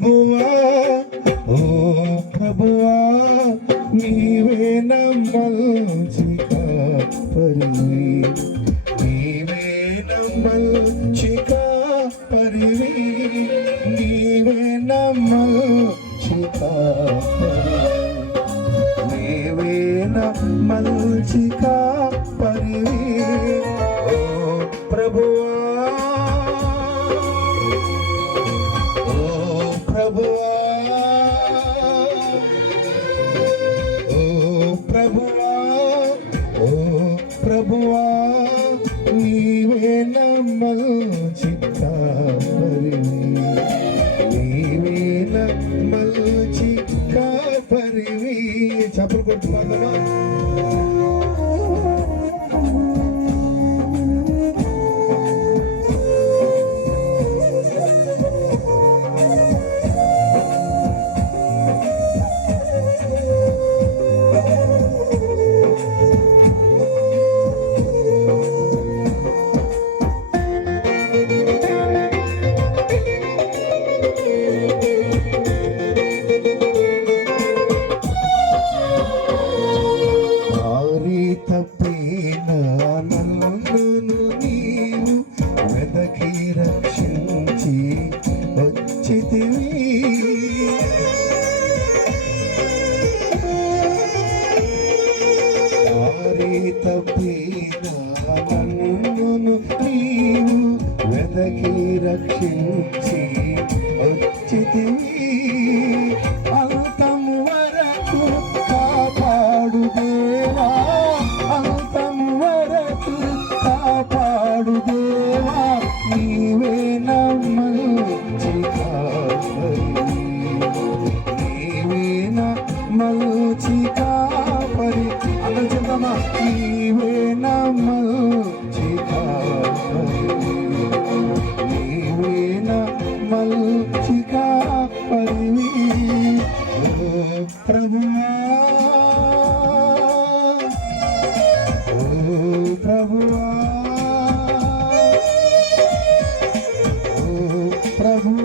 ప్రభువా ఓ ప్రభువా నీవే నమ్మల్చి కాపరివి నీవే నమ్మల్చి కాపరివి నీవే నమ్మల్చి కాపరివి నీవే నమ్మల్చి కాపరివి ఓ ప్రభువా ప్రభువా ఓ ప్రభువా ఓ ప్రభువా నీవే నమ్మల్చి కాపరివి నీవే నమ్మల్చి కాపరివి చప్పలు కొట్టు పాడదామా తప్పిన నన్ను నీవు వెదకి రక్షించి వచ్చితివి తప్పిన నన్ను నీవు వెదకి రక్షించి వచ్చితివి అంతము వరకు కాపాడు దేవా అంతము వరకు కాపాడు దేవా నీవే నమ్మల్చి కాపరి నీవే నమ్మల్చి కాపరి అందరూ చెప్తామా నీవే నమ్మల్చి కాపరి నీవే నమ్మల్చి కాపరివి ఓ ప్రభువా ప్రభువా ఓ ప్రభు